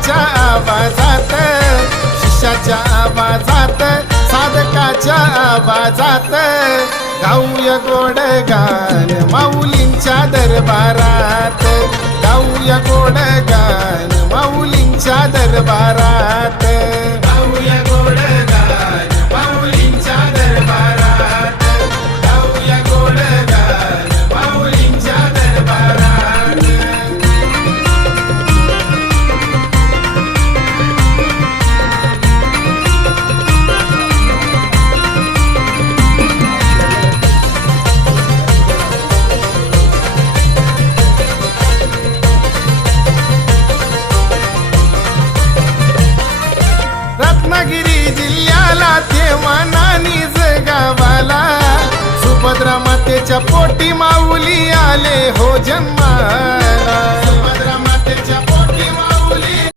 साधकाच्या आवाजात, शिष्याच्या आवाजात, साधकाच्या आवाजात गाऊया गोड गान माऊलींच्या दरबारात, गाऊया गोड गान माऊलींच्या दरबारात, गाऊया गोड गान माऊलींच्या दरबारात, गाऊया गोड गान माऊलींच्या दरबारात. रत्नागिरी जिल्ह्याला तेव्हा नानीज गावाला सुभद्रा मातेच्या पोटी माऊली आले हो जन्माला, सुभद्रा